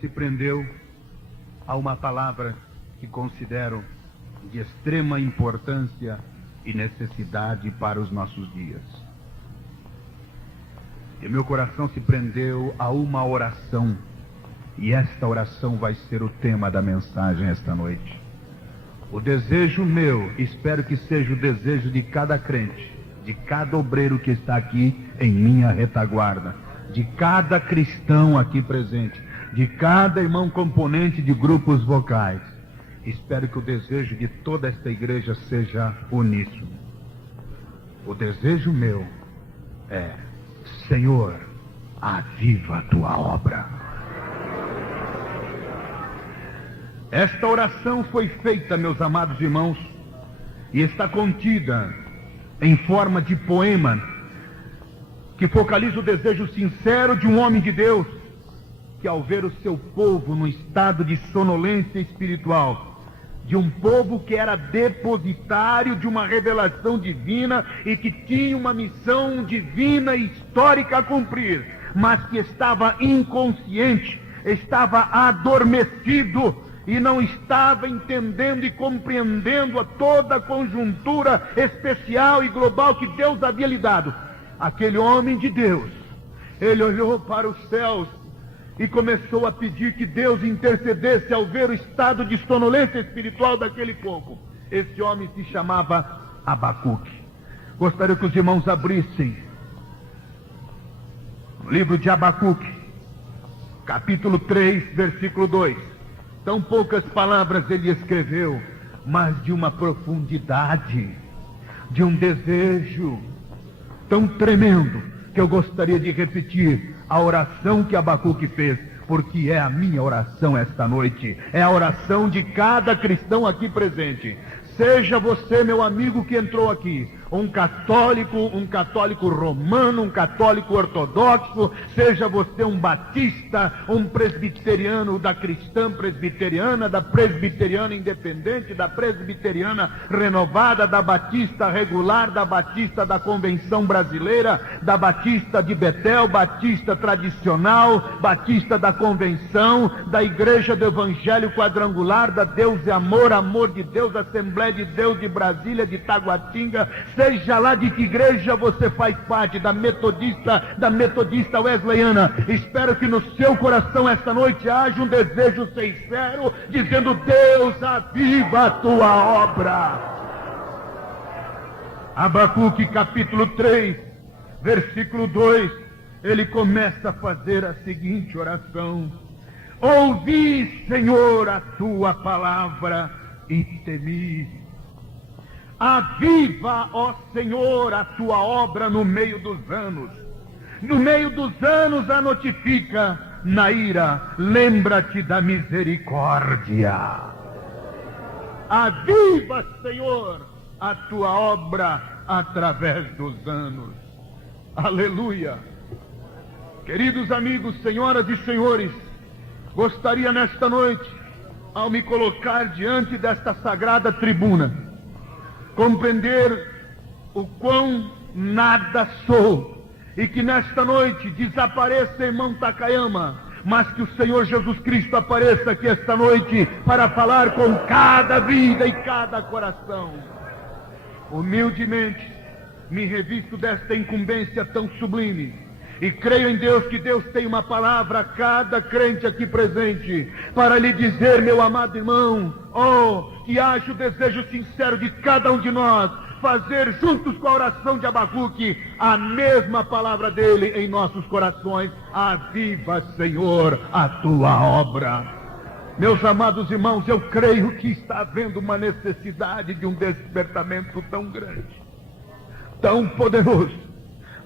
se prendeu a uma palavra que considero de extrema importância e necessidade para os nossos dias. E meu coração se prendeu a uma oração, e esta oração vai ser o tema da mensagem esta noite. O desejo meu, espero que seja o desejo de cada crente, de cada obreiro que está aqui em minha retaguarda, de cada cristão aqui presente, de cada irmão componente de grupos vocais. Espero que o desejo de toda esta igreja seja uníssono. O desejo meu é: Senhor, aviva a tua obra. Esta oração foi feita, meus amados irmãos, e está contida em forma de poema, que focaliza o desejo sincero de um homem de Deus, que ao ver o seu povo num estado de sonolência espiritual, de um povo que era depositário de uma revelação divina e que tinha uma missão divina e histórica a cumprir, mas que estava inconsciente, estava adormecido e não estava entendendo e compreendendo a toda a conjuntura especial e global que Deus havia lhe dado. Aquele homem de Deus, ele olhou para os céus e começou a pedir que Deus intercedesse ao ver o estado de sonolência espiritual daquele povo. Esse homem se chamava Abacuque. Gostaria que os irmãos abrissem o livro de Abacuque, capítulo 3, versículo 2. Tão poucas palavras ele escreveu, mas de uma profundidade, de um desejo tão tremendo, que eu gostaria de repetir a oração que Abacuque fez, porque é a minha oração esta noite, é a oração de cada cristão aqui presente. Seja você, meu amigo que entrou aqui, um católico romano, um católico ortodoxo, seja você um batista, um presbiteriano da cristã presbiteriana, da presbiteriana independente, da presbiteriana renovada, da batista regular, da batista da convenção brasileira, da batista de Betel, batista tradicional, batista da convenção, da igreja do evangelho quadrangular, da Deus e Amor, Amor de Deus, Assembleia de Deus de Brasília, de Taguatinga, seja lá de que igreja você faz parte, da metodista wesleyana. Espero que no seu coração esta noite haja um desejo sincero, dizendo: Deus, aviva a tua obra. Abacuque capítulo 3, versículo 2, ele começa a fazer a seguinte oração: ouvi, Senhor, a tua palavra e temi. Aviva, ó Senhor, a tua obra no meio dos anos. No meio dos anos a notifica, na ira, lembra-te da misericórdia. Aviva, Senhor, a tua obra através dos anos. Aleluia. Queridos amigos, senhoras e senhores, gostaria nesta noite, ao me colocar diante desta sagrada tribuna, compreender o quão nada sou, e que nesta noite desapareça irmão Takayama, mas que o Senhor Jesus Cristo apareça aqui esta noite para falar com cada vida e cada coração. Humildemente me revisto desta incumbência tão sublime, e creio em Deus que Deus tem uma palavra a cada crente aqui presente, para lhe dizer, meu amado irmão, que haja o desejo sincero de cada um de nós, fazer juntos com a oração de Abacuque, a mesma palavra dele em nossos corações: aviva, Senhor, a tua obra. Meus amados irmãos, eu creio que está havendo uma necessidade de um despertamento tão grande, tão poderoso,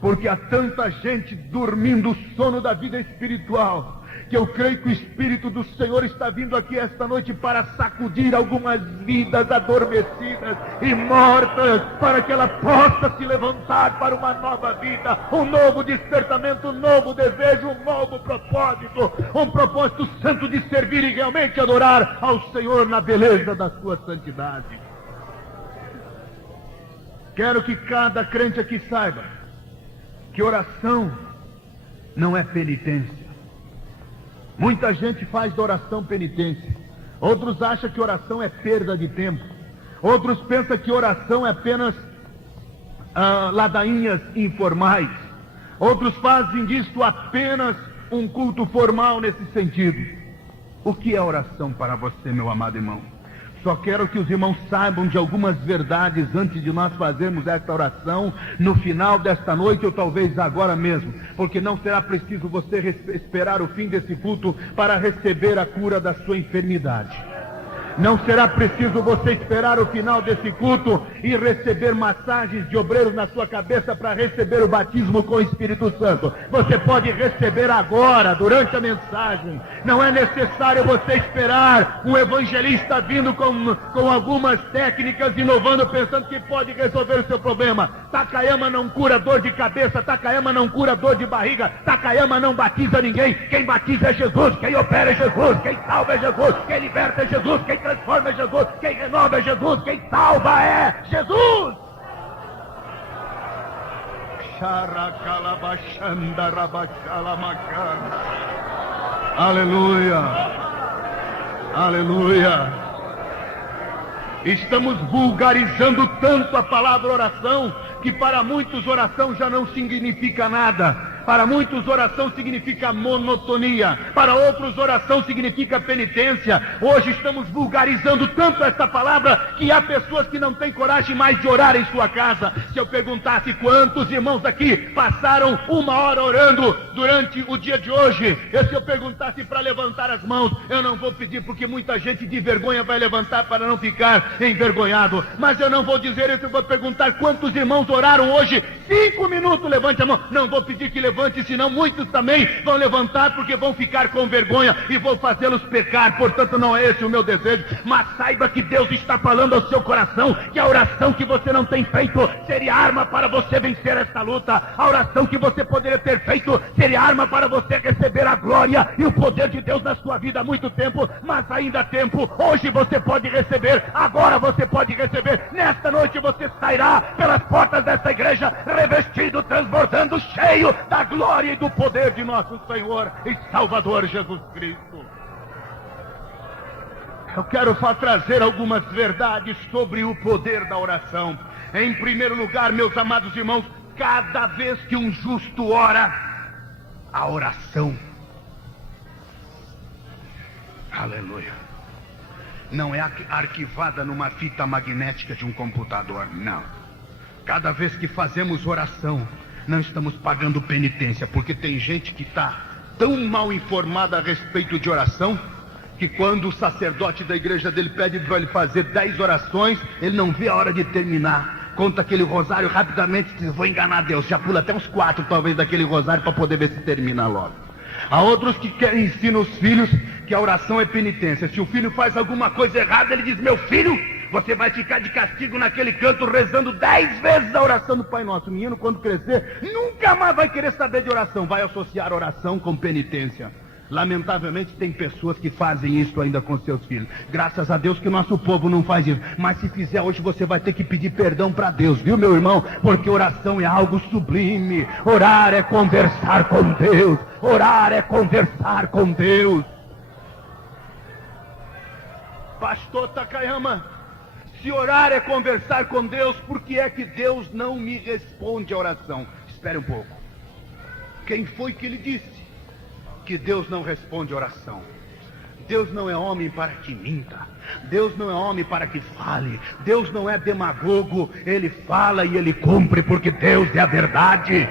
porque há tanta gente dormindo o sono da vida espiritual, que eu creio que o Espírito do Senhor está vindo aqui esta noite para sacudir algumas vidas adormecidas e mortas, para que ela possa se levantar para uma nova vida, um novo despertamento, um novo desejo, um novo propósito, um propósito santo de servir e realmente adorar ao Senhor na beleza da sua santidade. Quero que cada crente aqui saiba que oração não é penitência. Muita gente faz da oração penitência. Outros acham que oração é perda de tempo. Outros pensam que oração é apenas ladainhas informais. Outros fazem disso apenas um culto formal nesse sentido. O que é oração para você, meu amado irmão? Só quero que os irmãos saibam de algumas verdades antes de nós fazermos esta oração, no final desta noite ou talvez agora mesmo, porque não será preciso você esperar o fim desse culto para receber a cura da sua enfermidade. Não será preciso você esperar o final desse culto e receber massagens de obreiros na sua cabeça para receber o batismo com o Espírito Santo. Você pode receber agora, durante a mensagem. Não é necessário você esperar um evangelista vindo com algumas técnicas, inovando, pensando que pode resolver o seu problema. Takayama não cura dor de cabeça, Takayama não cura dor de barriga, Takayama não batiza ninguém. Quem batiza é Jesus, quem opera é Jesus, quem salva é Jesus, quem liberta é Jesus, quem transforma é Jesus, quem renova é Jesus, quem salva é Jesus. Aleluia, aleluia. Estamos vulgarizando tanto a palavra oração, que para muitos oração já não significa nada. Para muitos oração significa monotonia, para outros oração significa penitência. Hoje estamos vulgarizando tanto essa palavra que há pessoas que não têm coragem mais de orar em sua casa. Se eu perguntasse quantos irmãos aqui passaram 1 hora orando durante o dia de hoje, e se eu perguntasse para levantar as mãos, eu não vou pedir porque muita gente de vergonha vai levantar para não ficar envergonhado, mas eu não vou dizer isso, eu vou perguntar quantos irmãos oraram hoje 5 minutos, levante a mão. Não vou pedir que levante, senão muitos também vão levantar porque vão ficar com vergonha e vou fazê-los pecar. Portanto, não é esse o meu desejo, mas saiba que Deus está falando ao seu coração que a oração que você não tem feito seria arma para você vencer esta luta. A oração que você poderia ter feito seria arma para você receber a glória e o poder de Deus na sua vida há muito tempo, mas ainda há tempo. Hoje você pode receber, agora você pode receber, nesta noite você sairá pelas portas dessa igreja revestido, transbordando, cheio da glória e do poder de nosso Senhor e Salvador Jesus Cristo. Eu quero trazer algumas verdades sobre o poder da oração. Em primeiro lugar, meus amados irmãos, cada vez que um justo ora, a oração, aleluia, não é arquivada numa fita magnética de um computador, não. Cada vez que fazemos oração, não estamos pagando penitência, porque tem gente que está tão mal informada a respeito de oração, que quando o sacerdote da igreja dele pede para ele fazer 10 orações, ele não vê a hora de terminar. Conta aquele rosário rapidamente, diz, vou enganar Deus, já pula até uns 4 talvez daquele rosário para poder ver se termina logo. Há outros que ensinam os filhos que a oração é penitência. Se o filho faz alguma coisa errada, ele diz, meu filho, você vai ficar de castigo naquele canto rezando 10 vezes a oração do Pai Nosso. O menino, quando crescer, nunca mais vai querer saber de oração, vai associar oração com penitência. Lamentavelmente tem pessoas que fazem isso ainda com seus filhos. Graças a Deus que o nosso povo não faz isso. Mas se fizer hoje, você vai ter que pedir perdão para Deus, viu, meu irmão? Porque oração é algo sublime. Orar é conversar com Deus. Orar é conversar com Deus. Pastor Takayama, se orar é conversar com Deus, por que é que Deus não me responde a oração? Espere um pouco. Quem foi que lhe disse que Deus não responde oração? Deus não é homem para que minta. Deus não é homem para que fale. Deus não é demagogo. Ele fala e ele cumpre, porque Deus é a verdade.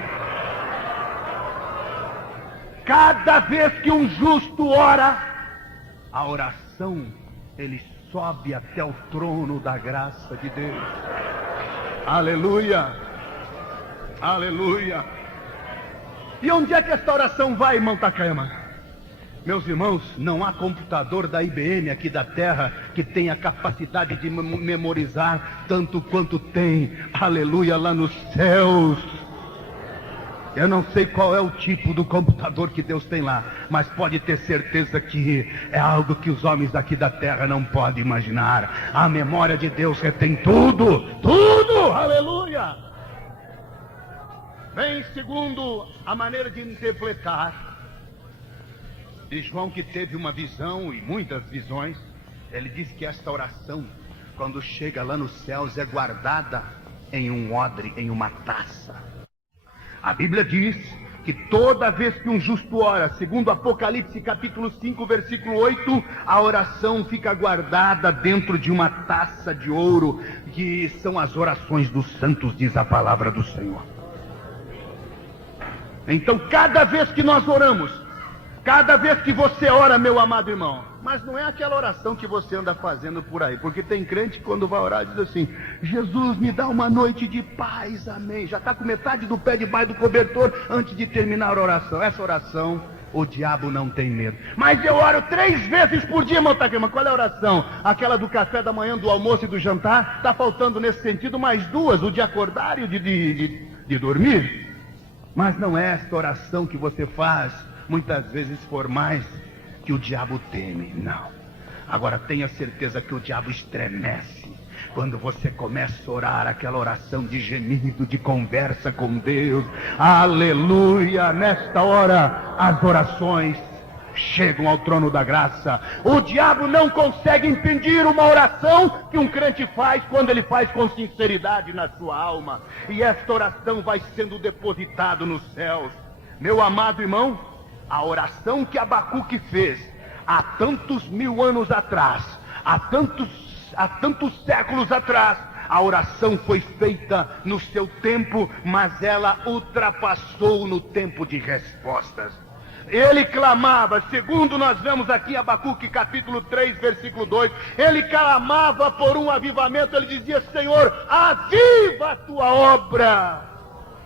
Cada vez que um justo ora, a oração, ele sobe até o trono da graça de Deus. Aleluia, aleluia. E onde é que esta oração vai, irmão Takayama? Meus irmãos, não há computador da IBM aqui da terra que tenha capacidade de memorizar tanto quanto tem, aleluia, lá nos céus. Eu não sei qual é o tipo do computador que Deus tem lá, mas pode ter certeza que é algo que os homens daqui da terra não podem imaginar. A memória de Deus retém tudo, tudo, aleluia. Bem, segundo a maneira de interpretar, E João, que teve uma visão e muitas visões, ele diz que esta oração, quando chega lá nos céus, é guardada em um odre, em uma taça. A Bíblia diz que toda vez que um justo ora, segundo Apocalipse capítulo 5, versículo 8, a oração fica guardada dentro de uma taça de ouro, que são as orações dos santos, diz a palavra do Senhor. Então, cada vez que nós oramos, cada vez que você ora, meu amado irmão, mas não é aquela oração que você anda fazendo por aí, porque tem crente que quando vai orar diz assim: Jesus, me dá uma noite de paz, amém. Já está com metade do pé debaixo do cobertor antes de terminar a oração. Essa oração, o diabo não tem medo. Mas eu oro 3 vezes por dia, irmão Taquema. Qual é a oração? Aquela do café da manhã, do almoço e do jantar? Está faltando nesse sentido mais 2, o de acordar e o de dormir. Mas não é esta oração que você faz, muitas vezes por mais que o diabo teme, não. Agora tenha certeza que o diabo estremece quando você começa a orar aquela oração de gemido, de conversa com Deus. Aleluia! Nesta hora as orações chegam ao trono da graça. O diabo não consegue impedir uma oração que um crente faz quando ele faz com sinceridade na sua alma. E esta oração vai sendo depositada nos céus. Meu amado irmão, a oração que Abacuque fez há tantos 1000 anos atrás, há tantos séculos atrás, a oração foi feita no seu tempo, mas ela ultrapassou no tempo de respostas. Ele clamava, segundo nós vemos aqui em Abacuque capítulo 3, versículo 2, ele clamava por um avivamento, ele dizia: Senhor, aviva a tua obra.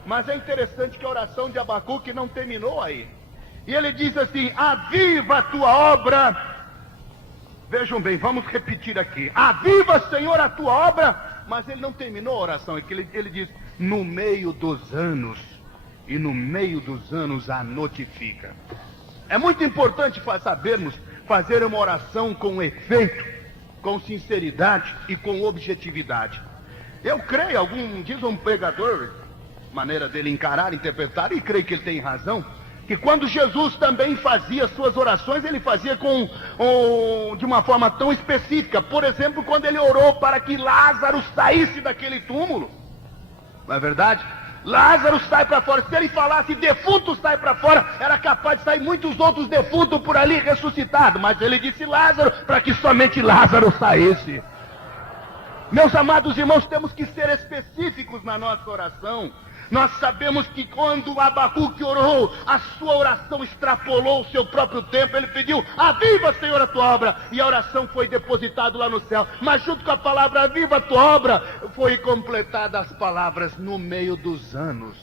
Mas é interessante que a oração de Abacuque não terminou aí. E ele diz assim: aviva a tua obra. Vejam bem, vamos repetir aqui: aviva, Senhor, a tua obra. Mas ele não terminou a oração, é que ele diz: no meio dos anos, e no meio dos anos a notifica. É muito importante sabermos fazer uma oração com efeito, com sinceridade e com objetividade. Eu creio, diz um pregador, maneira dele encarar, interpretar, e creio que ele tem razão, que quando Jesus também fazia suas orações, ele fazia de uma forma tão específica. Por exemplo, quando ele orou para que Lázaro saísse daquele túmulo, não é verdade? Lázaro sai para fora. Se ele falasse defunto sai para fora, era capaz de sair muitos outros defuntos por ali ressuscitados. Mas ele disse Lázaro, para que somente Lázaro saísse. Meus amados irmãos, temos que ser específicos na nossa oração. Nós sabemos que quando Abacuque orou, a sua oração extrapolou o seu próprio tempo. Ele pediu: aviva, Senhor, a tua obra. E a oração foi depositada lá no céu. Mas junto com a palavra aviva a tua obra, foi completada as palavras no meio dos anos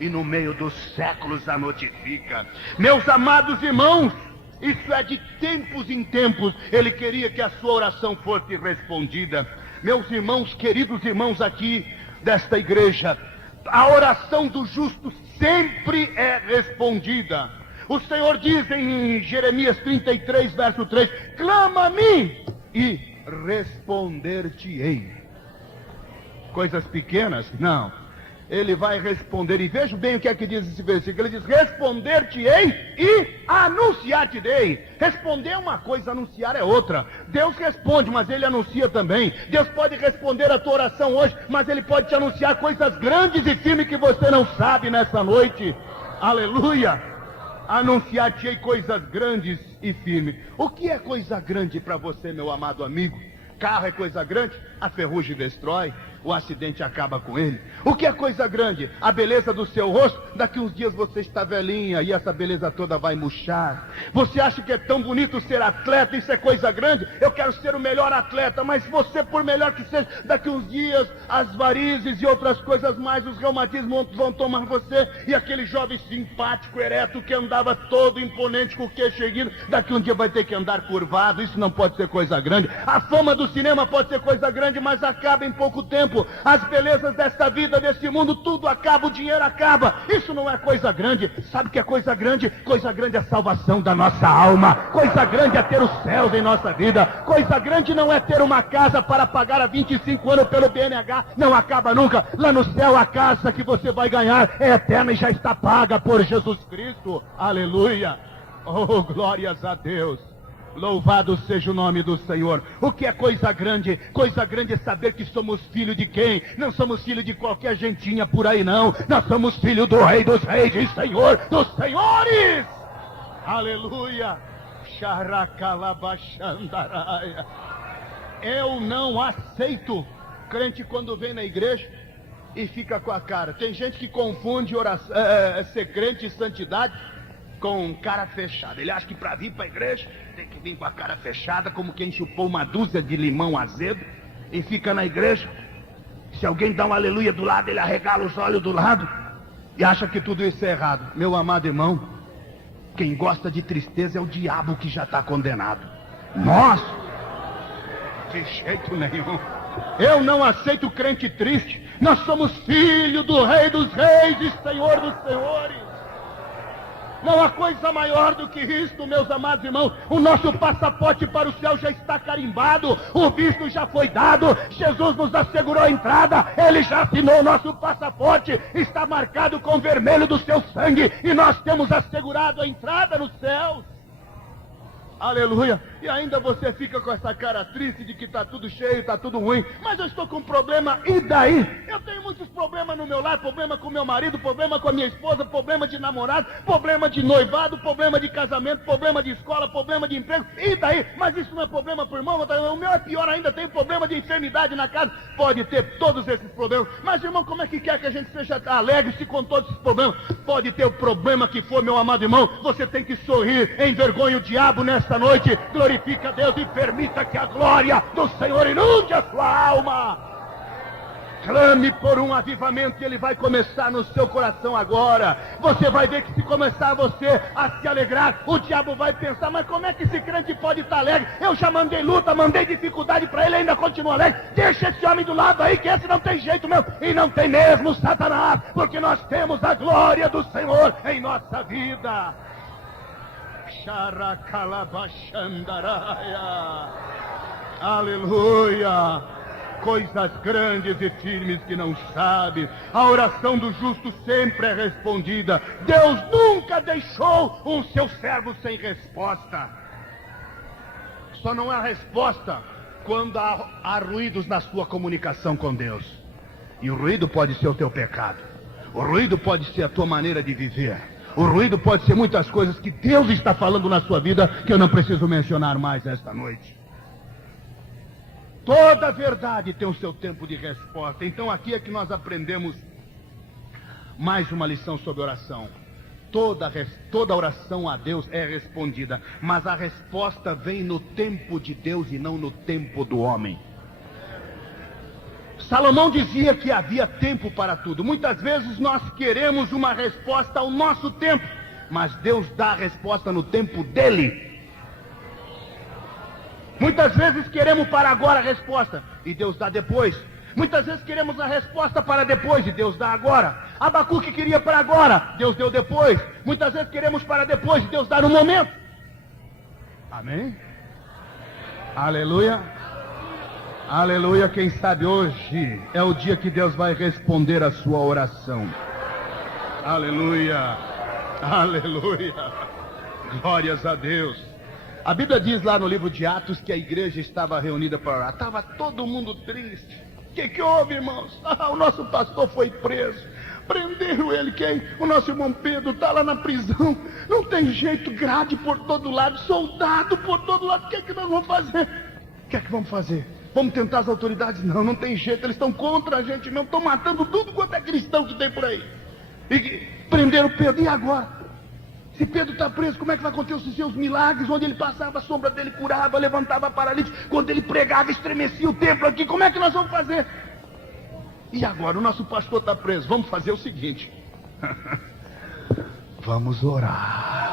e no meio dos séculos a notifica. Meus amados irmãos, isso é de tempos em tempos. Ele queria que a sua oração fosse respondida. Meus irmãos, queridos irmãos aqui desta igreja, a oração do justo sempre é respondida. O Senhor diz em Jeremias 33, verso 3: clama a mim e responder-te-ei. Coisas pequenas? Não. Ele vai responder, e veja bem o que é que diz esse versículo. Ele diz: responder-te-ei e anunciar-te-ei. Responder é uma coisa, anunciar é outra. Deus responde, mas ele anuncia também. Deus pode responder a tua oração hoje, mas ele pode te anunciar coisas grandes e firmes que você não sabe nessa noite. Aleluia! Anunciar-te-ei coisas grandes e firmes. O que é coisa grande para você, meu amado amigo? Carro é coisa grande? A ferrugem destrói, o acidente acaba com ele. O que é coisa grande? A beleza do seu rosto? Daqui uns dias você está velhinha e essa beleza toda vai murchar. Você acha que é tão bonito ser atleta? Isso é coisa grande? Eu quero ser o melhor atleta, mas você, por melhor que seja, daqui uns dias as varizes e outras coisas mais, os reumatismos vão tomar você. E aquele jovem simpático, ereto, que andava todo imponente com o queixo erguido, daqui um dia vai ter que andar curvado. Isso não pode ser coisa grande. A fama do cinema pode ser coisa grande, mas acaba em pouco tempo. As belezas desta vida, desse mundo, tudo acaba, o dinheiro acaba. Isso não é coisa grande. Sabe o que é coisa grande? Coisa grande é a salvação da nossa alma. Coisa grande é ter os céus em nossa vida. Coisa grande não é ter uma casa para pagar há 25 anos pelo BNH. Não acaba nunca. Lá no céu a casa que você vai ganhar é eterna e já está paga por Jesus Cristo. Aleluia. Oh, glórias a Deus. Louvado seja o nome do Senhor. O que é coisa grande? Coisa grande é saber que somos filho de quem? Não somos filho de qualquer gentinha por aí, não. Nós somos filho do Rei dos Reis e Senhor dos Senhores. Aleluia. Xaracalabachandaraia. Eu não aceito crente quando vem na igreja e fica com a cara. Tem gente que confunde ser crente e santidade com cara fechada. Ele acha que para vir para a igreja tem que vir com a cara fechada, como quem chupou uma dúzia de limão azedo e fica na igreja. Se alguém dá um aleluia do lado, ele arregala os olhos do lado e acha que tudo isso é errado. Meu amado irmão, quem gosta de tristeza é o diabo que já está condenado. Nós, de jeito nenhum. Eu não aceito crente triste. Nós somos filho do Rei dos Reis e Senhor dos Senhores. Não há coisa maior do que isto, meus amados irmãos. O nosso passaporte para o céu já está carimbado. O visto já foi dado. Jesus nos assegurou a entrada. Ele já assinou o nosso passaporte. Está marcado com vermelho do seu sangue. E nós temos assegurado a entrada nos céus. Aleluia. E ainda você fica com essa cara triste de que está tudo cheio, está tudo ruim. Mas eu estou com um problema, e daí? Eu tenho muitos problemas no meu lar. Problema com meu marido, problema com a minha esposa, problema de namorado, problema de noivado, problema de casamento, problema de escola, problema de emprego. E daí? Mas isso não é problema para o irmão. O meu é pior ainda, tem problema de enfermidade na casa. Pode ter todos esses problemas. Mas irmão, como é que quer que a gente seja alegre se com todos esses problemas? Pode ter o problema que for, meu amado irmão. Você tem que sorrir, envergonhe o diabo nesta noite. Glorifica a Deus e permita que a glória do Senhor inunde a sua alma. Clame por um avivamento e ele vai começar no seu coração agora. Você vai ver que se começar você a se alegrar, o diabo vai pensar, mas como é que esse crente pode estar alegre? Eu já mandei luta, mandei dificuldade para ele, ainda continua alegre. Deixa esse homem do lado aí, que esse não tem jeito mesmo. E não tem mesmo, Satanás, porque nós temos a glória do Senhor em nossa vida. Xaracalabachandaraia. Aleluia. Coisas grandes e firmes que não sabe. A oração do justo sempre é respondida. Deus nunca deixou um seu servo sem resposta. Só não há resposta quando há ruídos na sua comunicação com Deus. E o ruído pode ser o teu pecado. O ruído pode ser a tua maneira de viver. O ruído pode ser muitas coisas que Deus está falando na sua vida, que eu não preciso mencionar mais esta noite. Toda verdade tem o seu tempo de resposta. Então aqui é que nós aprendemos mais uma lição sobre oração. Toda oração a Deus é respondida, mas a resposta vem no tempo de Deus e não no tempo do homem. Salomão dizia que havia tempo para tudo. Muitas vezes nós queremos uma resposta ao nosso tempo, mas Deus dá a resposta no tempo dele. Muitas vezes queremos para agora a resposta e Deus dá depois. Muitas vezes queremos a resposta para depois e Deus dá agora. Abacuque queria para agora, Deus deu depois. Muitas vezes queremos para depois e Deus dá no momento. Amém? Aleluia. Aleluia. Quem sabe hoje é o dia que Deus vai responder a sua oração. Aleluia. Aleluia. Glórias a Deus. A Bíblia diz lá no livro de Atos que a igreja estava reunida para orar. Estava todo mundo triste. O que houve, irmãos? O nosso pastor foi preso. Prenderam ele, quem? O nosso irmão Pedro está lá na prisão. Não tem jeito, grade por todo lado, soldado por todo lado. O que nós vamos fazer? O que vamos fazer? Vamos tentar as autoridades? Não, não tem jeito. Eles estão contra a gente mesmo. Estão matando tudo quanto é cristão que tem por aí. E prenderam Pedro. E agora? Se Pedro está preso, como é que vai acontecer os seus milagres? Onde ele passava, a sombra dele curava, levantava paralítico. Quando ele pregava, estremecia o templo aqui. Como é que nós vamos fazer? E agora? O nosso pastor está preso. Vamos fazer o seguinte. Vamos orar.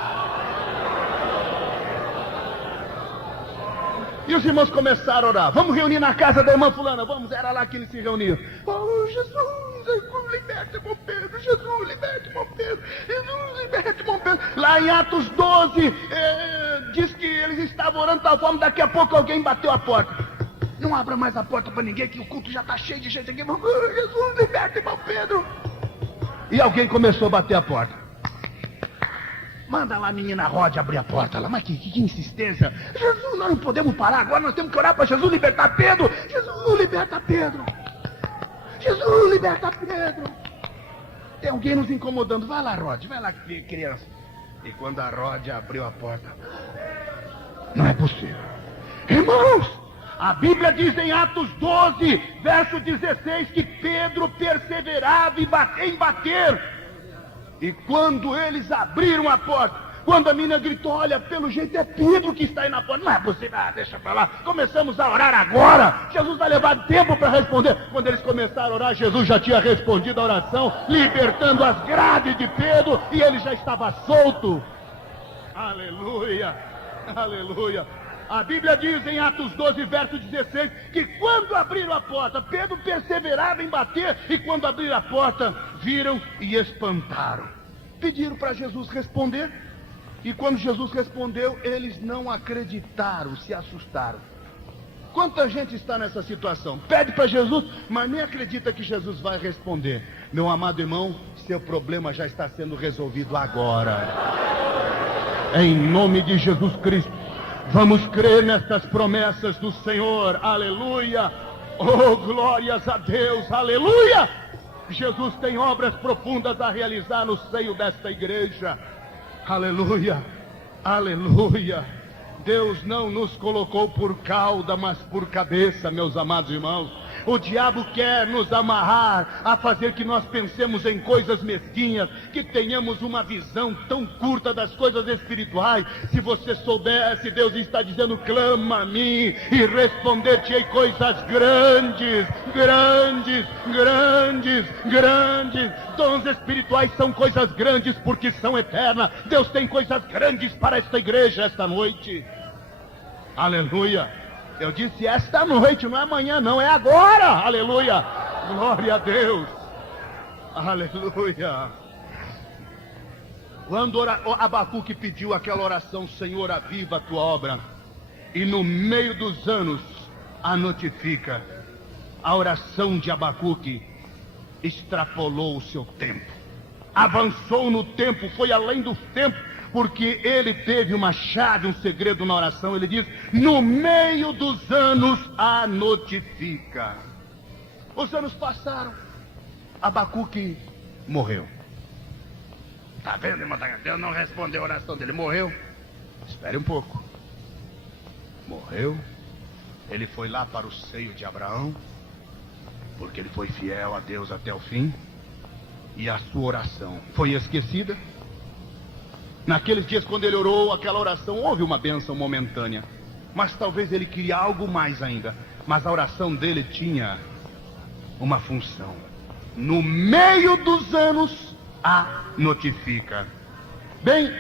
E os irmãos começaram a orar. Vamos reunir na casa da irmã fulana. Vamos, era lá que eles se reuniam. Oh, Jesus, liberte meu Pedro. Jesus, liberte meu Pedro. Jesus, liberte meu Pedro. Lá em Atos 12, diz que eles estavam orando de tal forma, daqui a pouco alguém bateu a porta. Não abra mais a porta para ninguém, que o culto já está cheio de gente aqui. Oh, Jesus, liberte meu Pedro. E alguém começou a bater a porta. Manda lá a menina Rod abrir a porta lá. Mas que insistência. Jesus, nós não podemos parar agora, nós temos que orar para Jesus libertar Pedro. Jesus, liberta Pedro. Jesus, liberta Pedro. Tem alguém nos incomodando. Vai lá, Rod, vai lá, criança. E quando a Rod abriu a porta, não é possível. Irmãos, a Bíblia diz em Atos 12, verso 16, que Pedro perseverava em bater. E quando eles abriram a porta, quando a menina gritou, olha, pelo jeito é Pedro que está aí na porta. Não é possível, deixa pra lá. Começamos a orar agora. Jesus vai levar tempo para responder. Quando eles começaram a orar, Jesus já tinha respondido a oração, libertando as grades de Pedro, e ele já estava solto. Aleluia, aleluia. A Bíblia diz em Atos 12, verso 16, que quando abriram a porta, Pedro perseverava em bater, e quando abriram a porta, viram e espantaram. Pediram para Jesus responder, e quando Jesus respondeu, eles não acreditaram, se assustaram. Quanta gente está nessa situação? Pede para Jesus, mas nem acredita que Jesus vai responder. Meu amado irmão, seu problema já está sendo resolvido agora. Em nome de Jesus Cristo. Vamos crer nestas promessas do Senhor, aleluia, oh glórias a Deus, aleluia. Jesus tem obras profundas a realizar no seio desta igreja, aleluia, aleluia. Deus não nos colocou por cauda, mas por cabeça, meus amados irmãos. O diabo quer nos amarrar a fazer que nós pensemos em coisas mesquinhas, que tenhamos uma visão tão curta das coisas espirituais. Se você soubesse, Deus está dizendo, clama a mim e responder-te-ei coisas grandes, grandes, grandes, grandes. Dons espirituais são coisas grandes porque são eternas. Deus tem coisas grandes para esta igreja esta noite. Aleluia. Eu disse esta noite, não é amanhã não, é agora, aleluia, glória a Deus, aleluia. Quando Abacuque pediu aquela oração, Senhor, aviva a tua obra, e no meio dos anos a notifica, a oração de Abacuque extrapolou o seu tempo, avançou no tempo, foi além do tempo, porque ele teve uma chave, um segredo na oração. Ele diz, no meio dos anos a notifica. Os anos passaram, Abacuque morreu. Está vendo, irmão? Deus não respondeu a oração dele, morreu. Espere um pouco. Morreu. Ele foi lá para o seio de Abraão, porque ele foi fiel a Deus até o fim. E a sua oração foi esquecida. Naqueles dias, quando ele orou aquela oração, houve uma bênção momentânea, mas talvez ele queria algo mais ainda. Mas a oração dele tinha uma função. No meio dos anos a notifica. Bem,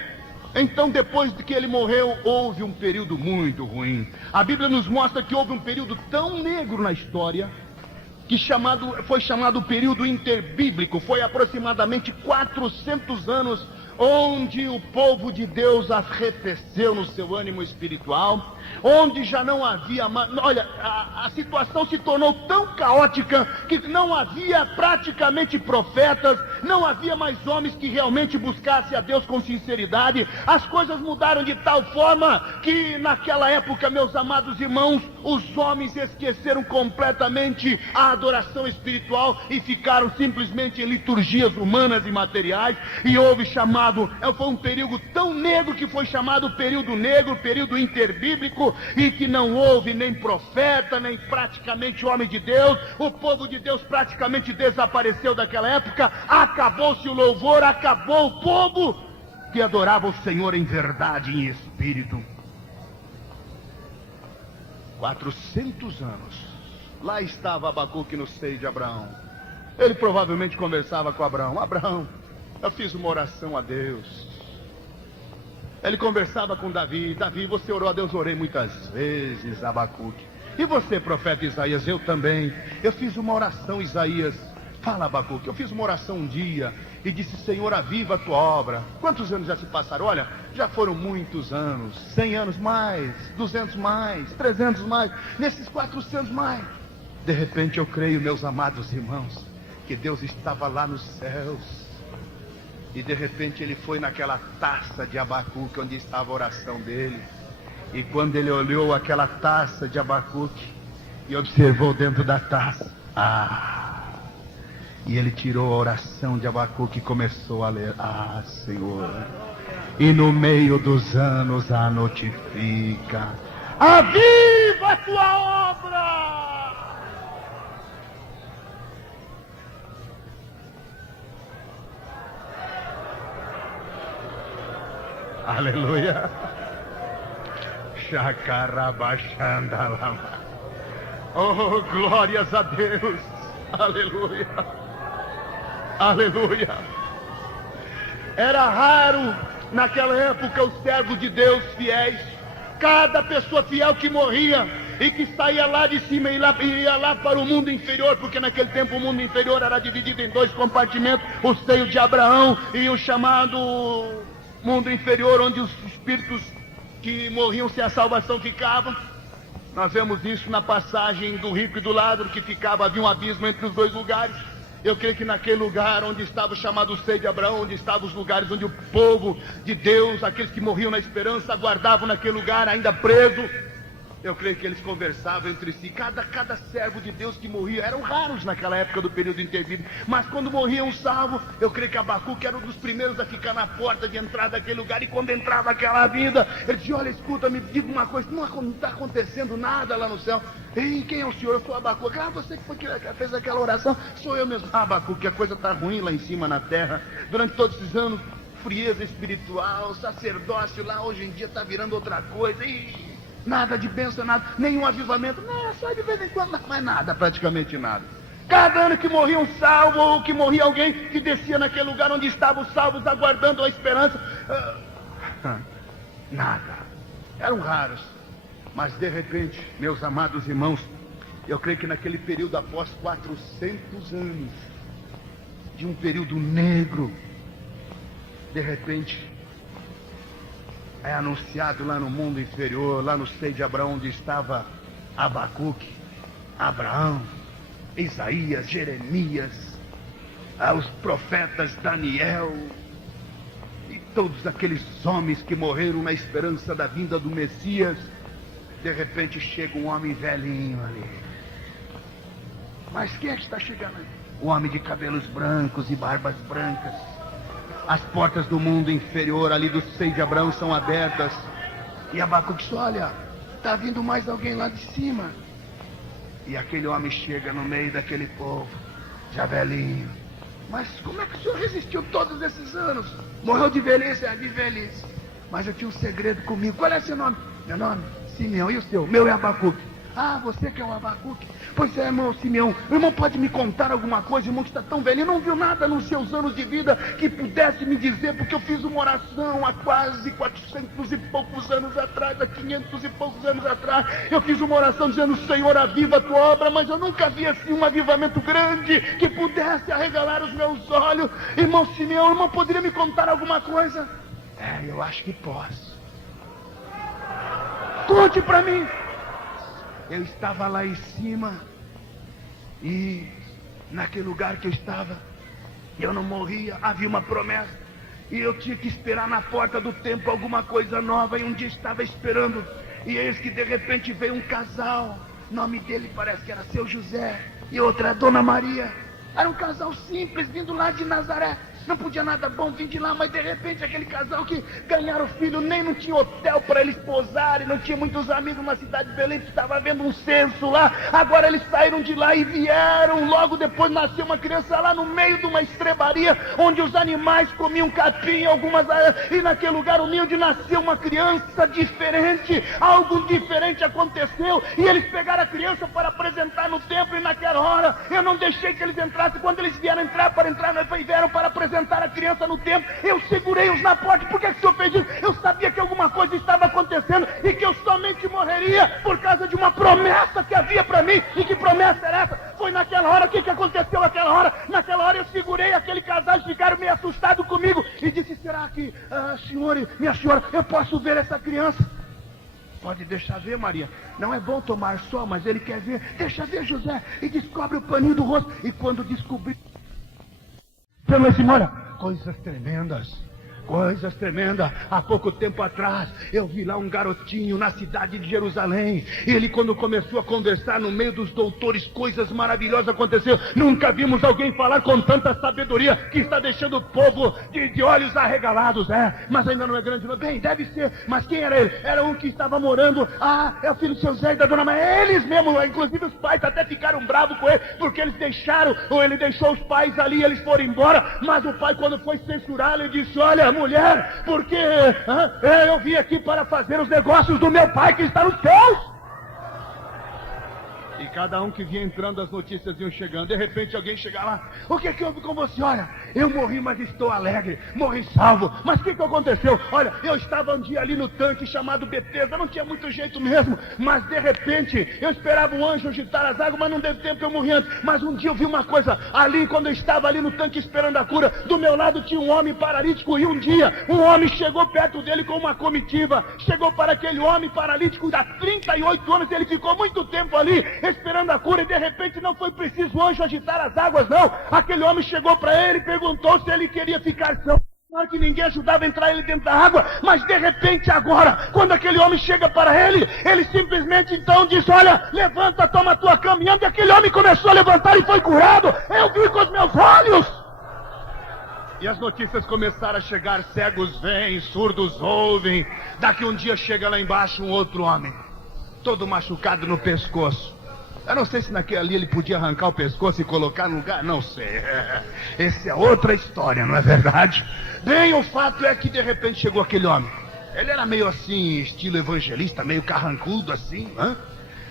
então depois de que ele morreu, houve um período muito ruim. A Bíblia nos mostra que houve um período tão negro na história, que foi chamado período interbíblico. Foi aproximadamente 400 anos onde o povo de Deus arrefeceu no seu ânimo espiritual, onde já não havia mais, olha, a situação se tornou tão caótica que não havia praticamente profetas, não havia mais homens que realmente buscassem a Deus com sinceridade. As coisas mudaram de tal forma que naquela época, meus amados irmãos, os homens esqueceram completamente a adoração espiritual e ficaram simplesmente em liturgias humanas e materiais, e houve foi um período tão negro que foi chamado período negro, período interbíblico, e que não houve nem profeta, nem praticamente homem de Deus. O povo de Deus praticamente desapareceu daquela época, acabou-se o louvor, acabou o povo que adorava o Senhor em verdade e em espírito. 400 anos, lá estava Abacuque no seio de Abraão. Ele provavelmente conversava com Abraão. Abraão, eu fiz uma oração a Deus. Ele conversava com Davi. Davi, você orou a Deus? Orei muitas vezes, Abacuque. E você, profeta Isaías? Eu também. Eu fiz uma oração, Isaías. Fala, Abacuque. Eu fiz uma oração um dia e disse, Senhor, aviva a tua obra. Quantos anos já se passaram? Olha, já foram muitos anos. 100 anos mais, 200 mais, 300 mais, nesses 400 mais. De repente eu creio, meus amados irmãos, que Deus estava lá nos céus. E de repente ele foi naquela taça de Abacuque onde estava a oração dele. E quando ele olhou aquela taça de Abacuque e observou dentro da taça, e ele tirou a oração de Abacuque e começou a ler, Senhor, e no meio dos anos a notifica, aviva a tua obra. Aleluia. Chacarabachandalama. Oh, glórias a Deus. Aleluia. Aleluia. Era raro naquela época os servos de Deus fiéis. Cada pessoa fiel que morria e que saía lá de cima e ia lá para o mundo inferior, porque naquele tempo o mundo inferior era dividido em dois compartimentos, o seio de Abraão e o chamado mundo inferior, onde os espíritos que morriam sem a salvação ficavam. Nós vemos isso na passagem do rico e do ladro, que havia um abismo entre os dois lugares. Eu creio que naquele lugar onde estava o chamado seio de Abraão, onde estavam os lugares onde o povo de Deus, aqueles que morriam na esperança, aguardavam naquele lugar ainda preso. Eu creio que eles conversavam entre si. Cada servo de Deus que morria, eram raros naquela época do período interbíblico, mas quando morria um salvo, eu creio que Abacuque era um dos primeiros a ficar na porta de entrada daquele lugar. E quando entrava aquela vida, ele dizia: olha, escuta, me diga uma coisa, não está acontecendo nada lá no céu. Ei, quem é o senhor? Eu sou Abacuque. Você que fez aquela oração? Sou eu mesmo. Abacuque, a coisa está ruim lá em cima na terra. Durante todos esses anos, frieza espiritual, sacerdócio lá hoje em dia está virando outra coisa. Nada de bênção, nada, nenhum avivamento, não, só de vez em quando, mais nada, praticamente nada. Cada ano que morria um salvo, ou que morria alguém que descia naquele lugar onde estavam os salvos, aguardando a esperança, nada, eram raros. Mas de repente, meus amados irmãos, eu creio que naquele período, após 400 anos, de um período negro, de repente, é anunciado lá no mundo inferior, lá no seio de Abraão, onde estava Abacuque, Abraão, Isaías, Jeremias, os profetas Daniel, e todos aqueles homens que morreram na esperança da vinda do Messias. De repente chega um homem velhinho ali. Mas quem é que está chegando ali? O homem de cabelos brancos e barbas brancas. As portas do mundo inferior ali do seio de Abraão são abertas. E Abacuque diz: olha, está vindo mais alguém lá de cima. E aquele homem chega no meio daquele povo, já velhinho. Mas como é que o senhor resistiu todos esses anos? Morreu de velhice? De velhice. Mas eu tinha um segredo comigo. Qual é seu nome? Meu nome? Simeão. E o seu? Meu é Abacuque. Você que é o Abacuque? Pois é, irmão Simeão. O irmão pode me contar alguma coisa? O irmão que está tão velho, não viu nada nos seus anos de vida que pudesse me dizer, porque eu fiz uma oração há quase 400 e poucos anos atrás, há 500 e poucos anos atrás. Eu fiz uma oração dizendo: Senhor, aviva a tua obra, mas eu nunca vi assim um avivamento grande que pudesse arregalar os meus olhos. Irmão Simeão, o irmão poderia me contar alguma coisa? Eu acho que posso. Conte para mim. Eu estava lá em cima, e naquele lugar que eu estava, eu não morria, havia uma promessa, e eu tinha que esperar na porta do templo alguma coisa nova. E um dia estava esperando, e eis que de repente veio um casal, nome dele parece que era seu José, e outra é Dona Maria. Era um casal simples, vindo lá de Nazaré. Não podia nada bom vir de lá, mas de repente aquele casal que ganharam filho, nem não tinha hotel para eles posarem, não tinha muitos amigos na cidade de Belém, estava havendo um censo lá. Agora eles saíram de lá e vieram. Logo depois nasceu uma criança lá no meio de uma estrebaria, onde os animais comiam capim, e naquele lugar humilde nasceu uma criança diferente. Algo diferente aconteceu, e eles pegaram a criança para apresentar no templo. E naquela hora eu não deixei que eles entrassem. Quando eles vieram vieram para apresentar a criança no templo, eu segurei-os na porta. Por que o senhor fez isso? Eu sabia que alguma coisa estava acontecendo, e que eu somente morreria por causa de uma promessa que havia para mim. E que promessa era essa? Foi naquela hora. O que aconteceu naquela hora? Naquela hora eu segurei aquele casal, eles ficaram meio assustados comigo, e disse: será que, senhor e minha senhora, eu posso ver essa criança? Pode deixar ver, Maria. Não é bom tomar sol, mas ele quer ver. Deixa ver, José. E descobre o paninho do rosto. E quando descobri, falou assim: olha, coisas tremendas. Coisas tremendas. Há pouco tempo atrás, eu vi lá um garotinho na cidade de Jerusalém. Ele, quando começou a conversar no meio dos doutores, coisas maravilhosas aconteceram. Nunca vimos alguém falar com tanta sabedoria, que está deixando o povo de olhos arregalados, mas ainda não é grande, não. Bem, deve ser, mas quem era ele? Era um que estava morando, é o filho do seu Zé e da dona Maria. Eles mesmo, inclusive os pais até ficaram bravos com ele, porque eles deixaram, ou ele deixou os pais ali, eles foram embora. Mas o pai, quando foi censurar, ele disse: olha, mulher, porque eu vim aqui para fazer os negócios do meu pai que está nos céus. E cada um que vinha entrando, as notícias iam chegando. De repente alguém chega lá: o que houve com você? Olha, eu morri, mas estou alegre, morri salvo. Mas o que aconteceu? Olha, eu estava um dia ali no tanque chamado Betesda, não tinha muito jeito mesmo, mas de repente eu esperava um anjo agitar as águas, mas não deu tempo, eu morri antes. Mas um dia eu vi uma coisa ali, quando eu estava ali no tanque esperando a cura, do meu lado tinha um homem paralítico, e um dia um homem chegou perto dele com uma comitiva, chegou para aquele homem paralítico há 38 anos, ele ficou muito tempo ali esperando a cura, e de repente não foi preciso o anjo agitar as águas, não. Aquele homem chegou para ele e perguntou se ele queria ficar são. Claro que ninguém ajudava a entrar ele dentro da água, mas de repente agora, quando aquele homem chega para ele, ele simplesmente então diz: olha, levanta, toma a tua cama. E aquele homem começou a levantar e foi curado. Eu vi com os meus olhos. E as notícias começaram a chegar: cegos vêm, surdos ouvem. Daqui um dia chega lá embaixo um outro homem, todo machucado no pescoço. Eu não sei se naquele ali ele podia arrancar o pescoço e colocar no lugar, não sei. Essa é outra história, não é verdade? Bem, o fato é que de repente chegou aquele homem. Ele era meio assim, estilo evangelista, meio carrancudo assim,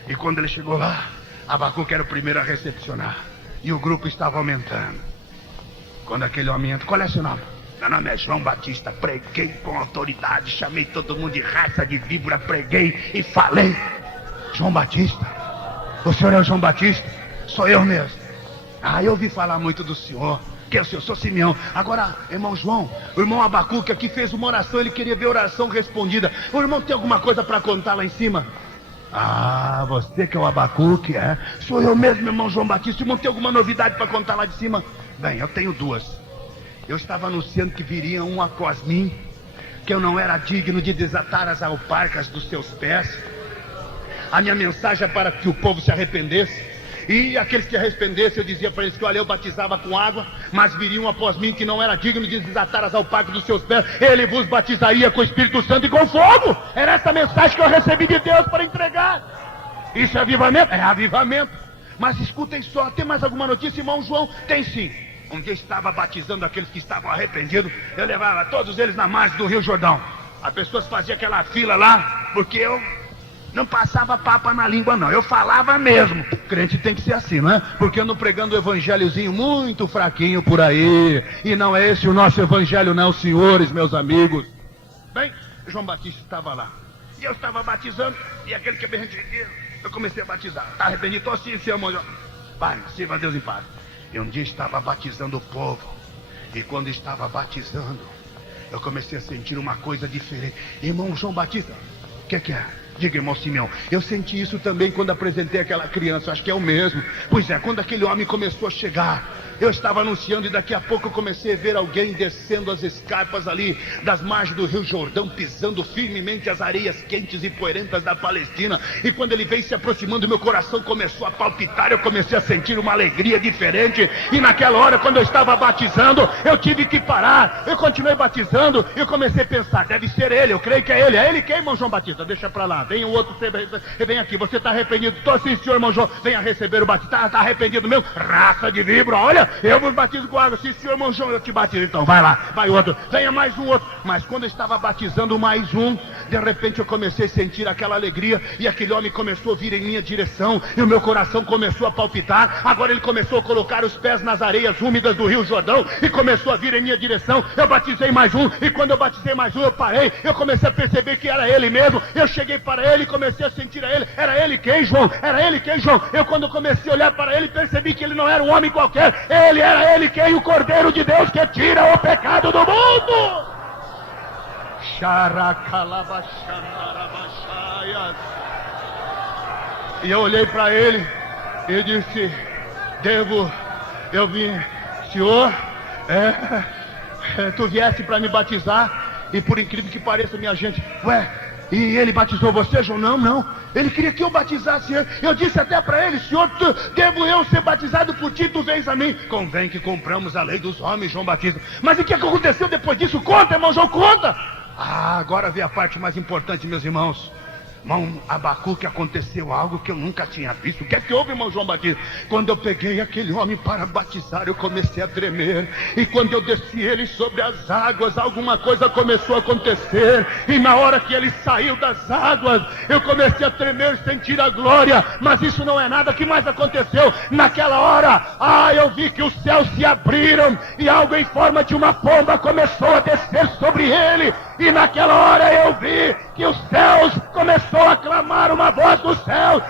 E quando ele chegou lá, Abacuque era o primeiro a recepcionar. E o grupo estava aumentando. Quando aquele homem entra: qual é seu nome? Meu nome é João Batista. Preguei com autoridade, chamei todo mundo de raça de víbora, preguei e falei. João Batista? O senhor é o João Batista? Sou eu mesmo. Eu ouvi falar muito do senhor. Quem é o senhor? Sou Simeão. Agora, irmão João, o irmão Abacuque aqui fez uma oração, ele queria ver a oração respondida. O irmão tem alguma coisa para contar lá em cima? Você que é o Abacuque, é? Sou eu mesmo, irmão João Batista. O irmão tem alguma novidade para contar lá de cima? Bem, eu tenho duas. Eu estava anunciando que viria um após mim, que eu não era digno de desatar as alparcas dos seus pés. A minha mensagem é para que o povo se arrependesse. E aqueles que arrependessem, eu dizia para eles que, olha, eu batizava com água, mas viriam após mim que não era digno de desatar as alparcas dos seus pés. Ele vos batizaria com o Espírito Santo e com fogo. Era essa mensagem que eu recebi de Deus para entregar. Isso é avivamento? É avivamento. Mas escutem só, tem mais alguma notícia, irmão João? Tem sim. Um dia estava batizando aqueles que estavam arrependidos. Eu levava todos eles na margem do Rio Jordão. As pessoas faziam aquela fila lá, porque eu não passava papa na língua, não. Eu falava mesmo. O crente tem que ser assim, não é? Porque eu ando pregando o evangelhozinho muito fraquinho por aí. E não é esse o nosso evangelho, não, senhores, meus amigos. Bem, João Batista estava lá. E eu estava batizando. E aquele que é bem arrependido, eu comecei a batizar. Está arrependido? Estou sim, senhor, irmão. Pai, sirva a Deus em paz. E um dia estava batizando o povo. E quando estava batizando, eu comecei a sentir uma coisa diferente. Irmão João Batista, o que é? Diga, irmão Simeão, eu senti isso também quando apresentei aquela criança, acho que é o mesmo. Pois é, quando aquele homem começou a chegar, eu estava anunciando e daqui a pouco eu comecei a ver alguém descendo as escarpas ali das margens do Rio Jordão, pisando firmemente as areias quentes e poeirentas da Palestina. E quando ele veio se aproximando, meu coração começou a palpitar, eu comecei a sentir uma alegria diferente. E naquela hora, quando eu estava batizando, eu tive que parar. Eu continuei batizando e eu comecei a pensar, deve ser ele, eu creio que é ele. É ele quem, irmão João Batista? Deixa pra lá, vem o outro, vem aqui, você está arrependido? Estou sim, senhor, irmão João, venha receber o batismo. Está arrependido mesmo? Raça de víbora, olha, eu vos batizo com água. Sim, senhor, irmão João, eu te batizo. Então vai lá, vai outro, venha mais um outro. Mas quando eu estava batizando mais um, de repente eu comecei a sentir aquela alegria. E aquele homem começou a vir em minha direção. E o meu coração começou a palpitar. Agora ele começou a colocar os pés nas areias úmidas do Rio Jordão e começou a vir em minha direção. Eu batizei mais um. E quando eu batizei mais um, eu parei. Eu comecei a perceber que era ele mesmo. Eu cheguei para ele e comecei a sentir a ele. Era ele quem, João? Era ele quem, João? Eu, quando comecei a olhar para ele, percebi que ele não era um homem qualquer. Era ele quem? O Cordeiro de Deus que tira o pecado do mundo. E eu olhei para ele e disse, eu vim, senhor, Tu viesse para me batizar, e por incrível que pareça, minha gente, e ele batizou você, João? Não. Ele queria que eu batizasse ele. Eu disse até para ele: Senhor, devo eu ser batizado por ti, tu vens a mim. Convém que compramos a lei dos homens, João Batista. Mas o que aconteceu depois disso? Conta, irmão João, conta. Agora vem a parte mais importante, meus irmãos. Irmão Abacuque, aconteceu algo que eu nunca tinha visto. O que é que houve, irmão João Batista? Quando eu peguei aquele homem para batizar, eu comecei a tremer. E quando eu desci ele sobre as águas, alguma coisa começou a acontecer. E na hora que ele saiu das águas, eu comecei a tremer, sentir a glória. Mas isso não é nada. O que mais aconteceu? Naquela hora, eu vi que os céus se abriram e algo em forma de uma pomba começou a descer sobre ele. E naquela hora eu vi que os céus começou a clamar uma voz do céu: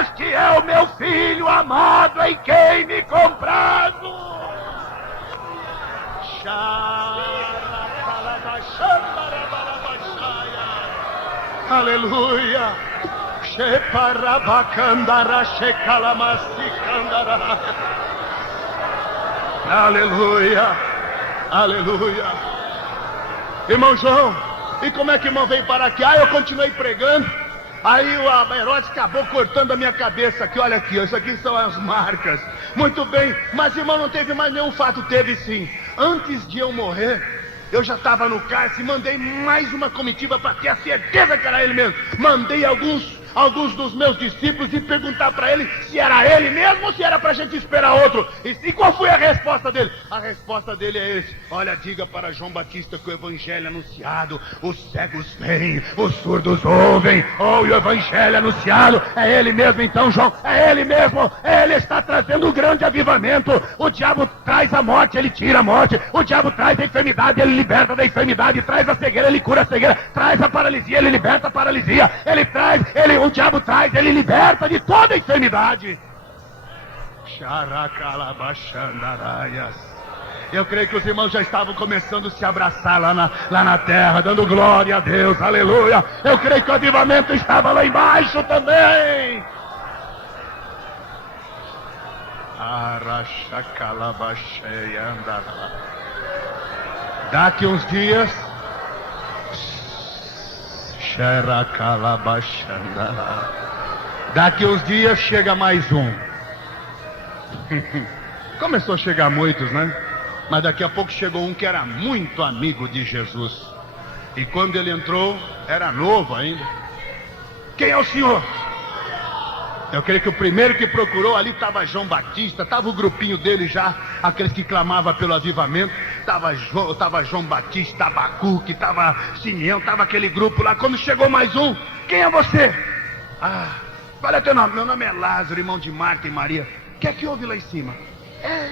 este é o meu filho amado, em quem me comprazo. Aleluia. Aleluia. Aleluia. Irmão João, e como é que o irmão veio parar aqui? Eu continuei pregando. Aí o Herodes acabou cortando a minha cabeça aqui. Olha aqui, isso aqui são as marcas. Muito bem, mas irmão, não teve mais nenhum fato. Teve sim. Antes de eu morrer, eu já estava no cárcere. Mandei mais uma comitiva para ter a certeza que era ele mesmo. Mandei alguns dos meus discípulos e perguntar para ele se era ele mesmo ou se era para a gente esperar outro. E qual foi a resposta dele? A resposta dele é esse: olha, diga para João Batista que o evangelho é anunciado, os cegos veem, os surdos ouvem. O evangelho é anunciado. É ele mesmo então, João, é ele mesmo. Ele está trazendo um grande avivamento. O diabo traz a morte, ele tira a morte. O diabo traz a enfermidade, ele liberta da enfermidade. Traz a cegueira, ele cura a cegueira. Traz a paralisia, ele liberta a paralisia. O diabo traz, ele liberta de toda a enfermidade. Eu creio que os irmãos já estavam começando a se abraçar lá na terra, dando glória a Deus, aleluia. Eu creio que o avivamento estava lá embaixo também. Daqui uns dias, daqui uns dias chega mais um. Começou a chegar muitos, né? Mas daqui a pouco chegou um que era muito amigo de Jesus. E quando ele entrou, era novo ainda. Quem é o senhor? Eu creio que o primeiro que procurou ali estava João Batista, estava o grupinho dele já, aqueles que clamavam pelo avivamento. Estava João Batista, Abacuque, estava Simeão, estava aquele grupo lá. Quando chegou mais um: quem é você? Qual é teu nome? Meu nome é Lázaro, irmão de Marta e Maria. O que é que houve lá em cima?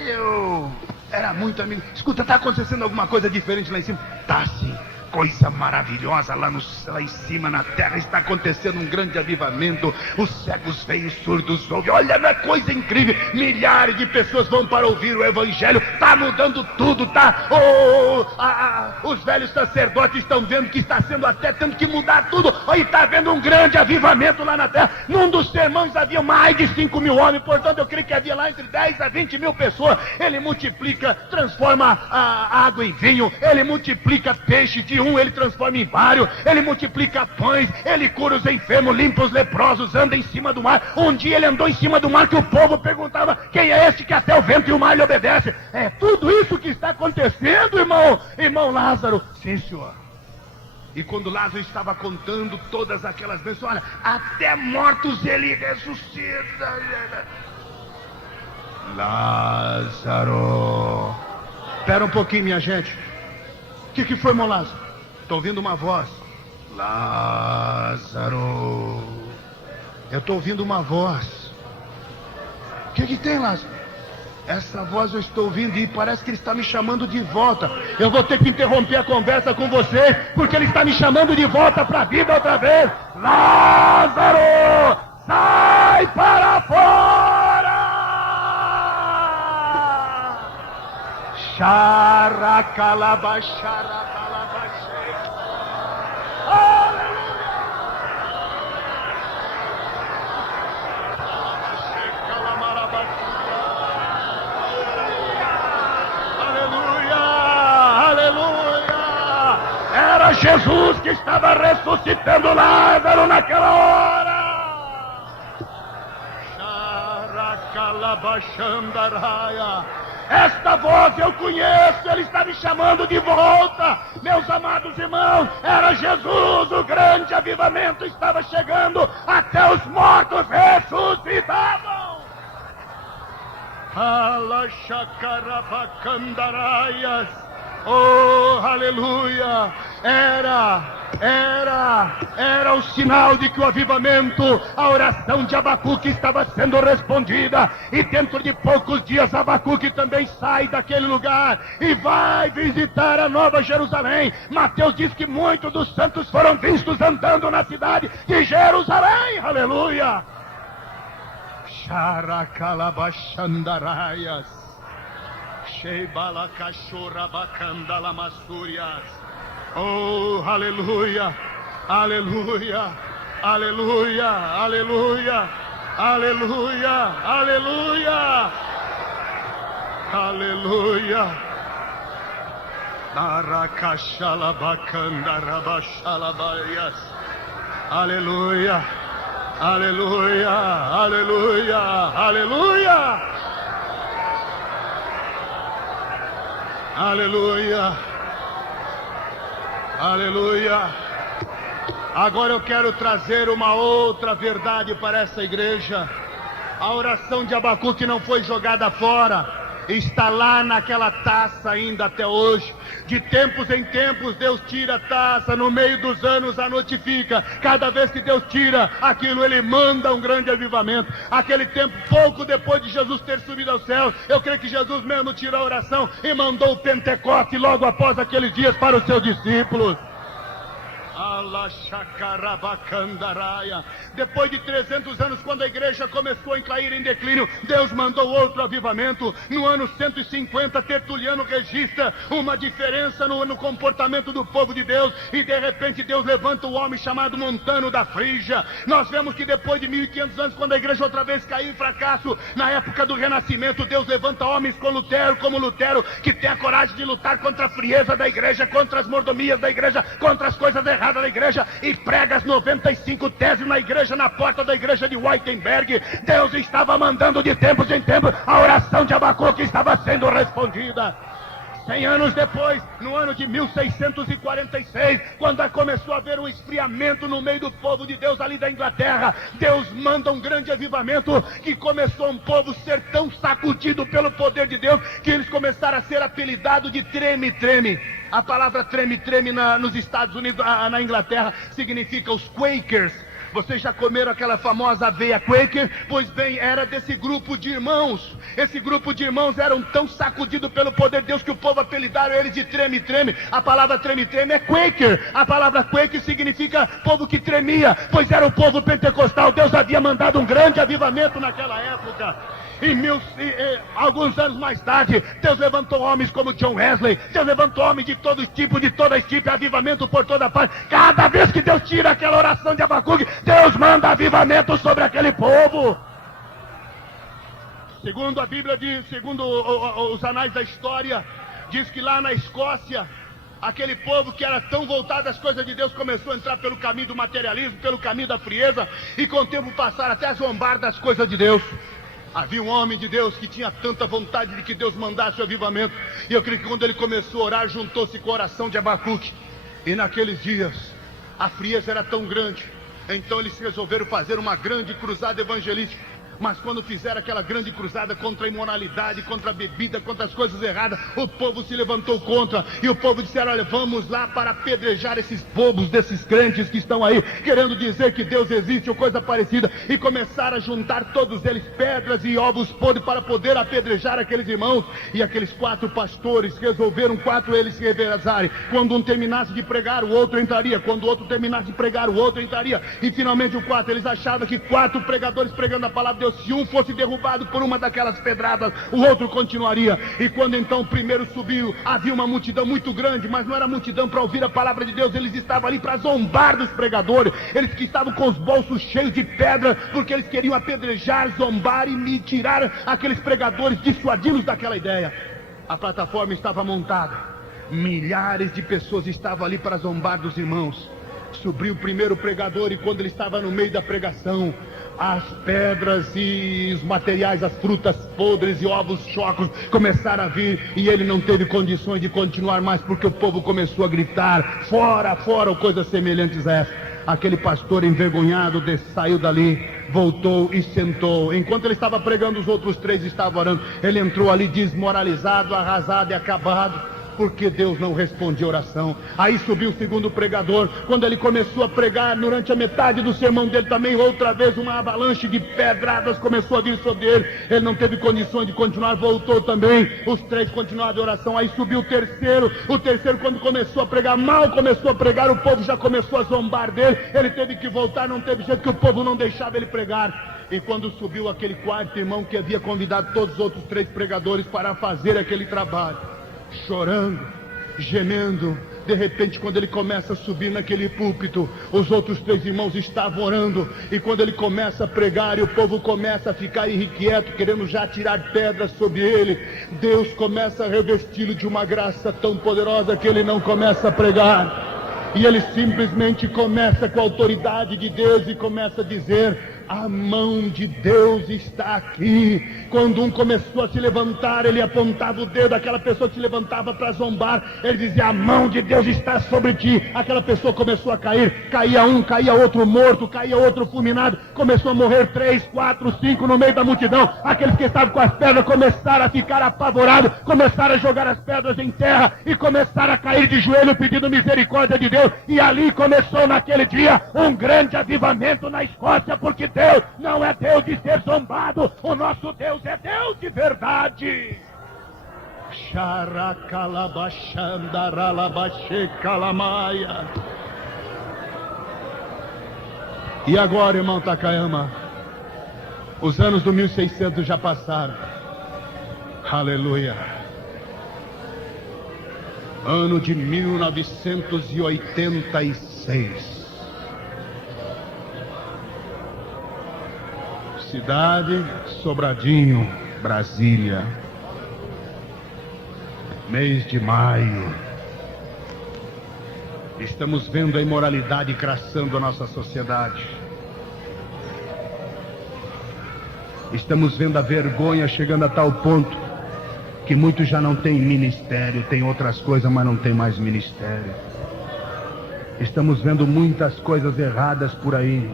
Eu era muito amigo. Escuta, está acontecendo alguma coisa diferente lá em cima? Tá sim. Coisa maravilhosa lá em cima na terra. Está acontecendo um grande avivamento. Os cegos veem, os surdos ouvem. Olha, é coisa incrível. Milhares de pessoas vão para ouvir o evangelho. Está mudando tudo, tá? Os velhos sacerdotes estão vendo que está sendo até tendo que mudar tudo. Aí está havendo um grande avivamento lá na terra. Num dos sermões havia mais de 5 mil homens. Portanto, eu creio que havia lá entre 10 a 20 mil pessoas. Ele multiplica, transforma a água em vinho. Ele multiplica peixe de ele transforma em vários, ele multiplica pães, ele cura os enfermos, limpa os leprosos, anda em cima do mar. Um dia ele andou em cima do mar que o povo perguntava: quem é esse que até o vento e o mar lhe obedece? É tudo isso que está acontecendo, irmão Lázaro. Sim, senhor. E quando Lázaro estava contando todas aquelas bênçãos, olha, até mortos ele ressuscita. Lázaro. Espera um pouquinho, minha gente. O que foi, irmão Lázaro? Estou ouvindo uma voz. Lázaro. Eu estou ouvindo uma voz. O que tem, Lázaro? Essa voz eu estou ouvindo e parece que ele está me chamando de volta. Eu vou ter que interromper a conversa com você, porque ele está me chamando de volta para a vida outra vez. Lázaro, sai para fora! Xaracalabaxara. Jesus que estava ressuscitando Lázaro naquela hora. Esta voz eu conheço, ele está me chamando de volta. Meus amados irmãos, era Jesus, o grande avivamento estava chegando, até os mortos ressuscitavam. Oh, aleluia! Era o sinal de que o avivamento, a oração de Abacuque estava sendo respondida. E dentro de poucos dias Abacuque também sai daquele lugar e vai visitar a Nova Jerusalém. Mateus diz que muitos dos santos foram vistos andando na cidade de Jerusalém. Aleluia! Xarakalabachandaraias, Sheibalacachorabacandalamassurias. Oh, aleluia, aleluia, aleluia, aleluia, aleluia, aleluia, aleluia. Naracachalabacandarabachalabaias. Aleluia, aleluia, aleluia, aleluia, aleluia, aleluia. Agora eu quero trazer uma outra verdade para essa igreja. A oração de Abacuque não foi jogada fora, está lá naquela taça ainda até hoje. De tempos em tempos Deus tira a taça, no meio dos anos a notifica. Cada vez que Deus tira aquilo, Ele manda um grande avivamento. Aquele tempo, pouco depois de Jesus ter subido aos céus, eu creio que Jesus mesmo tirou a oração e mandou o Pentecoste logo após aqueles dias para os seus discípulos. Depois de 300 anos, quando a igreja começou a cair em declínio, Deus mandou outro avivamento. No ano 150, Tertuliano registra uma diferença no comportamento do povo de Deus, e de repente Deus levanta um homem chamado Montano da Frígia. Nós vemos que depois de 1500 anos, quando a igreja outra vez caiu em fracasso, na época do Renascimento, Deus levanta homens como Lutero, que tem a coragem de lutar contra a frieza da igreja, contra as mordomias da igreja, contra as coisas erradas da igreja, e prega as 95 teses na igreja, na porta da igreja de Wittenberg. Deus estava mandando de tempos em tempos, a oração de Abacuque estava sendo respondida. 100 anos depois, no ano de 1646, quando começou a haver um esfriamento no meio do povo de Deus ali da Inglaterra, Deus manda um grande avivamento, que começou um povo ser tão sacudido pelo poder de Deus, que eles começaram a ser apelidados de treme-treme. A palavra treme-treme nos Estados Unidos, na Inglaterra, significa os Quakers. Vocês já comeram aquela famosa aveia Quaker? Pois bem, era desse grupo de irmãos. Esse grupo de irmãos eram tão sacudidos pelo poder de Deus que o povo apelidaram eles de treme-treme. A palavra treme-treme é Quaker. A palavra Quaker significa povo que tremia, pois era o povo pentecostal. Deus havia mandado um grande avivamento naquela época. Alguns anos mais tarde, Deus levantou homens como John Wesley. Deus levantou homens de todo tipo, avivamento por toda parte. Cada vez que Deus tira aquela oração de Abacuque, Deus manda avivamento sobre aquele povo. Segundo a Bíblia diz, segundo os anais da história, diz que lá na Escócia, aquele povo que era tão voltado às coisas de Deus começou a entrar pelo caminho do materialismo, pelo caminho da frieza, e com o tempo passaram até a zombar das coisas de Deus. Havia um homem de Deus que tinha tanta vontade de que Deus mandasse o avivamento, e eu creio que quando ele começou a orar, juntou-se com a oração de Abacuque. E naqueles dias a frieza era tão grande, então eles resolveram fazer uma grande cruzada evangelística. Mas quando fizeram aquela grande cruzada contra a imoralidade, contra a bebida, contra as coisas erradas, o povo se levantou contra, e o povo disseram: olha, vamos lá para apedrejar esses bobos desses crentes que estão aí, querendo dizer que Deus existe ou coisa parecida. E começaram a juntar todos eles pedras e ovos podres para poder apedrejar aqueles irmãos. E aqueles 4 pastores resolveram 4 eles se revezarem. Quando um terminasse de pregar, o outro entraria. Quando o outro terminasse de pregar, o outro entraria. E finalmente o 4, eles achavam que 4 pregadores pregando a palavra de Deus, se um fosse derrubado por uma daquelas pedradas, o outro continuaria. E quando então o primeiro subiu, havia uma multidão muito grande, mas não era multidão para ouvir a palavra de Deus. Eles estavam ali para zombar dos pregadores. Eles que estavam com os bolsos cheios de pedra, porque eles queriam apedrejar, zombar e tirar aqueles pregadores, dissuadi-los daquela ideia. A plataforma estava montada, Milhares de pessoas estavam ali para zombar dos irmãos. Subiu o primeiro pregador e quando ele estava no meio da pregação, as pedras e os materiais, as frutas podres e ovos chocos começaram a vir e ele não teve condições de continuar mais porque o povo começou a gritar, fora, fora, ou coisas semelhantes a essa. Aquele pastor envergonhado saiu dali, voltou e sentou. Enquanto ele estava pregando, os outros 3 estavam orando. Ele entrou ali desmoralizado, arrasado e acabado, porque Deus não respondia a oração. Aí subiu o segundo pregador. Quando ele começou a pregar, durante a metade do sermão dele também, outra vez uma avalanche de pedradas começou a vir sobre ele. Ele não teve condições de continuar, voltou também. Os 3 continuaram a oração. Aí subiu o terceiro. O terceiro, quando começou a pregar, mal começou a pregar, o povo já começou a zombar dele. Ele teve que voltar, não teve jeito, que o povo não deixava ele pregar. E quando subiu aquele quarto irmão que havia convidado todos os outros 3 pregadores para fazer aquele trabalho, chorando, gemendo, de repente, quando ele começa a subir naquele púlpito, os outros 3 irmãos estavam orando, e quando ele começa a pregar e o povo começa a ficar irrequieto, querendo já tirar pedras sobre ele, Deus começa a revesti-lo de uma graça tão poderosa que ele não começa a pregar, e ele simplesmente começa com a autoridade de Deus e começa a dizer: a mão de Deus está aqui. Quando um começou a se levantar, ele apontava o dedo, aquela pessoa que se levantava para zombar, ele dizia: a mão de Deus está sobre ti. Aquela pessoa começou a cair, caía um, caía outro morto, caía outro fulminado, começou a morrer 3, 4, 5 no meio da multidão. Aqueles que estavam com as pedras começaram a ficar apavorados, começaram a jogar as pedras em terra e começaram a cair de joelho pedindo misericórdia de Deus. E ali começou naquele dia um grande avivamento na Escócia, porque Deus não é Deus de ser zombado, o nosso Deus é Deus de verdade. E agora, irmão Takayama, os anos do 1600 já passaram. Aleluia. Ano de 1986. Cidade Sobradinho, Brasília. Mês de maio. Estamos vendo a imoralidade crescendo a nossa sociedade. Estamos vendo a vergonha chegando a tal ponto que muitos já não têm ministério, tem outras coisas, mas não tem mais ministério. Estamos vendo muitas coisas erradas por aí.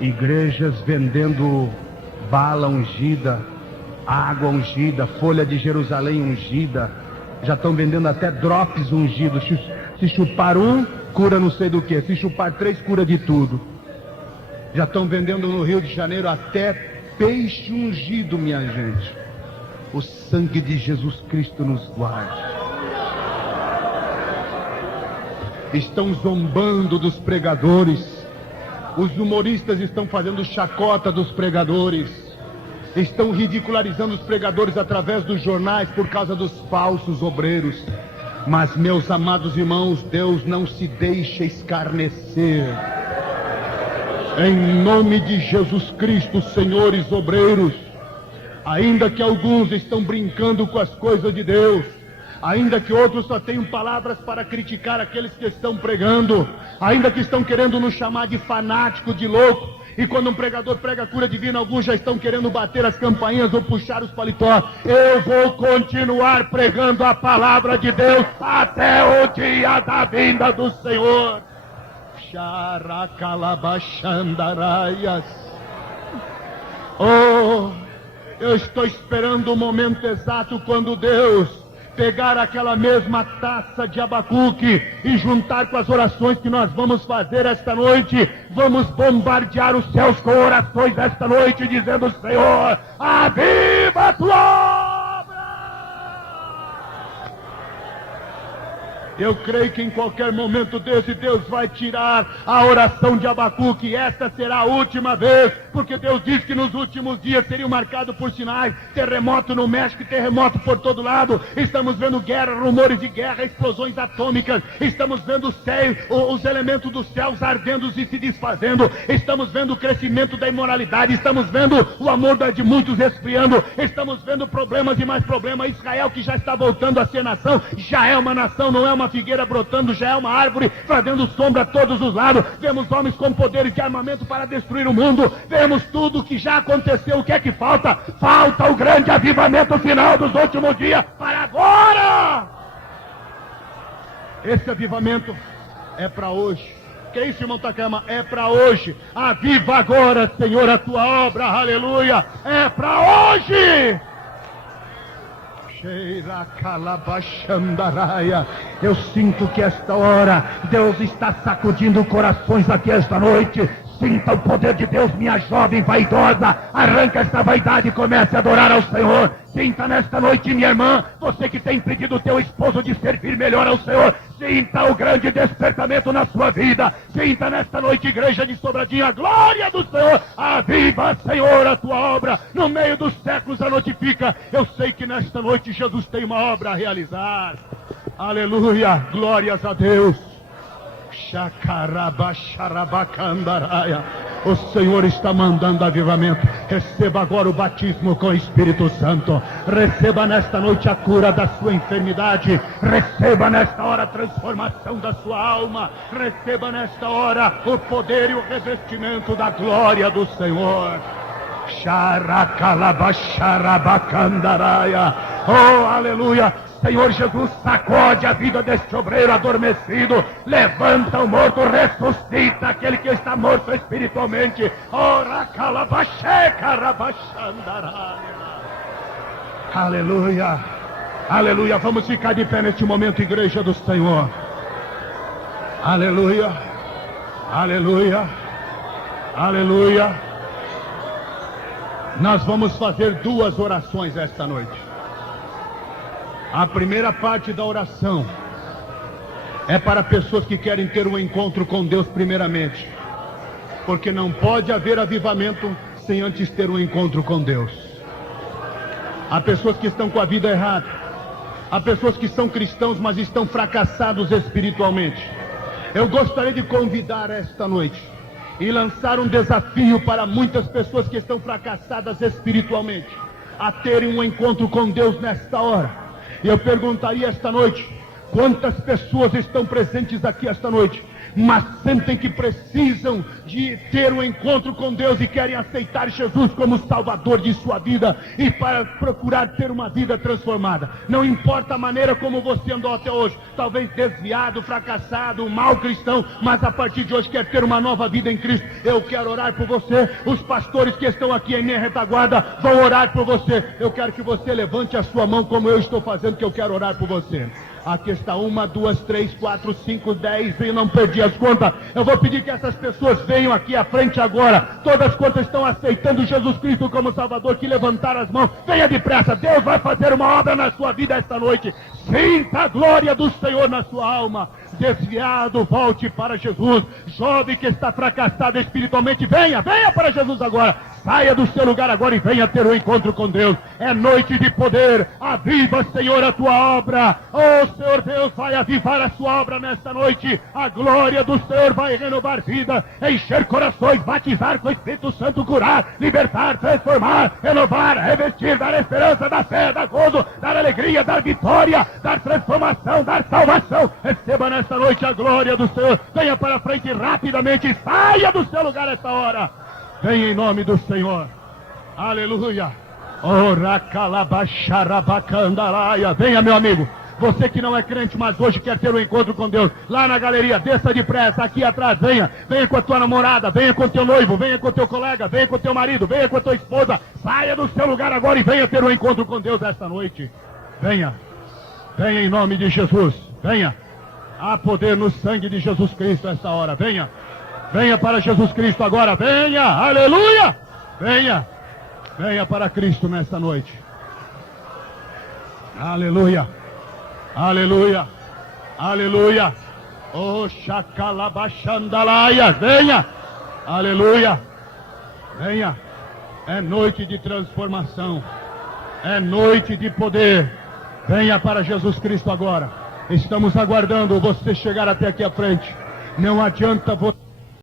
Igrejas vendendo bala ungida, água ungida, folha de Jerusalém ungida. Já estão vendendo até drops ungidos. Se chupar um, cura não sei do que. Se chupar 3, cura de tudo. Já estão vendendo no Rio de Janeiro até peixe ungido, minha gente. O sangue de Jesus Cristo nos guarde. Estão zombando dos pregadores. Os humoristas estão fazendo chacota dos pregadores. Estão ridicularizando os pregadores através dos jornais por causa dos falsos obreiros. Mas, meus amados irmãos, Deus não se deixa escarnecer. Em nome de Jesus Cristo, senhores obreiros, ainda que alguns estão brincando com as coisas de Deus, ainda que outros só tenham palavras para criticar aqueles que estão pregando, ainda que estão querendo nos chamar de fanático, de louco, e quando um pregador prega a cura divina, alguns já estão querendo bater as campainhas ou puxar os paletós. Eu vou continuar pregando a palavra de Deus até o dia da vinda do Senhor. Xaracalabachandaraias. Oh, eu estou esperando o momento exato quando Deus pegar aquela mesma taça de Abacuque e juntar com as orações que nós vamos fazer esta noite. Vamos bombardear os céus com orações esta noite, dizendo: Senhor, aviva a tua obra. Eu creio que em qualquer momento desse, Deus vai tirar a oração de Abacuque. Esta será a última vez, porque Deus disse que nos últimos dias seriam marcados por sinais. Terremoto no México, terremoto por todo lado. Estamos vendo guerra, rumores de guerra, explosões atômicas. Estamos vendo os elementos dos céus ardendo e se desfazendo. Estamos vendo o crescimento da imoralidade. Estamos vendo o amor de muitos esfriando. Estamos vendo problemas e mais problemas. Israel, que já está voltando a ser nação, já é uma nação, não é uma figueira brotando, já é uma árvore fazendo sombra a todos os lados. Vemos homens com poderes de armamento para destruir o mundo. Vemos tudo que já aconteceu. O que é que falta? Falta o grande avivamento final dos últimos dias para agora. Esse avivamento é para hoje. Que é isso, irmão Takama? É para hoje. Aviva agora, Senhor, a tua obra, aleluia. É para hoje. Eu sinto que esta hora Deus está sacudindo corações aqui esta noite. Sinta o poder de Deus, minha jovem vaidosa. Arranca essa vaidade e comece a adorar ao Senhor. Sinta nesta noite, minha irmã, você que tem pedido o teu esposo de servir melhor ao Senhor. Sinta o grande despertamento na sua vida. Sinta nesta noite, igreja de Sobradinho, a glória do Senhor. Aviva, Senhor, a tua obra. No meio dos séculos a notifica. Eu sei que nesta noite Jesus tem uma obra a realizar. Aleluia, glórias a Deus. O Senhor está mandando avivamento. Receba agora o batismo com o Espírito Santo. Receba nesta noite a cura da sua enfermidade. Receba nesta hora a transformação da sua alma. Receba nesta hora o poder e o revestimento da glória do Senhor. Oh, aleluia. Senhor Jesus, sacode a vida deste obreiro adormecido. Levanta o morto, ressuscita aquele que está morto espiritualmente. Aleluia, aleluia. Vamos ficar de pé neste momento, igreja do Senhor. Aleluia, aleluia, aleluia. Nós vamos fazer 2 orações esta noite. A primeira parte da oração é para pessoas que querem ter um encontro com Deus primeiramente. Porque não pode haver avivamento sem antes ter um encontro com Deus. Há pessoas que estão com a vida errada. Há pessoas que são cristãos, mas estão fracassados espiritualmente. Eu gostaria de convidar esta noite e lançar um desafio para muitas pessoas que estão fracassadas espiritualmente, a terem um encontro com Deus nesta hora. E eu perguntaria esta noite, quantas pessoas estão presentes aqui esta noite, mas sentem que precisam de ter um encontro com Deus e querem aceitar Jesus como Salvador de sua vida e para procurar ter uma vida transformada. Não importa a maneira como você andou até hoje, talvez desviado, fracassado, um mau cristão, mas a partir de hoje quer ter uma nova vida em Cristo. Eu quero orar por você. Os pastores que estão aqui em minha retaguarda vão orar por você. Eu quero que você levante a sua mão como eu estou fazendo, que eu quero orar por você. Aqui está 1, 2, 3, 4, 5, 10, eu não perdi as contas. Eu vou pedir que essas pessoas venham aqui à frente agora. Todas quantas estão aceitando Jesus Cristo como Salvador, que levantaram as mãos, venha depressa. Deus vai fazer uma obra na sua vida esta noite. Sinta a glória do Senhor na sua alma. Desviado, volte para Jesus. Jovem que está fracassado espiritualmente, venha para Jesus agora. Saia do seu lugar agora e venha ter um encontro com Deus. É noite de poder. Aviva, Senhor, a tua obra. Oh, Senhor Deus, vai avivar a sua obra nesta noite. A glória do Senhor vai renovar vida, encher corações, batizar com o Espírito Santo, curar, libertar, transformar, renovar, revestir, dar esperança, dar fé, dar gozo, dar alegria, dar vitória, dar transformação, dar salvação. Receba nesta noite a glória do Senhor. Venha para frente rapidamente. Saia do seu lugar esta hora. Venha em nome do Senhor. Aleluia. Venha, meu amigo. Você que não é crente, mas hoje quer ter um encontro com Deus. Lá na galeria, desça depressa, aqui atrás, venha. Venha com a tua namorada, venha com o teu noivo, venha com o teu colega, venha com o teu marido, venha com a tua esposa. Saia do seu lugar agora e venha ter um encontro com Deus esta noite. Venha. Venha em nome de Jesus. Venha. Há poder no sangue de Jesus Cristo esta hora. Venha. Venha para Jesus Cristo agora, venha, aleluia, venha para Cristo nesta noite, aleluia, aleluia, Aleluia. Oh, Shakalabachandalaia. Venha. Aleluia. Venha. É noite de transformação. É noite de poder. Venha para Jesus Cristo agora. Estamos aguardando você chegar até aqui à frente. Não adianta você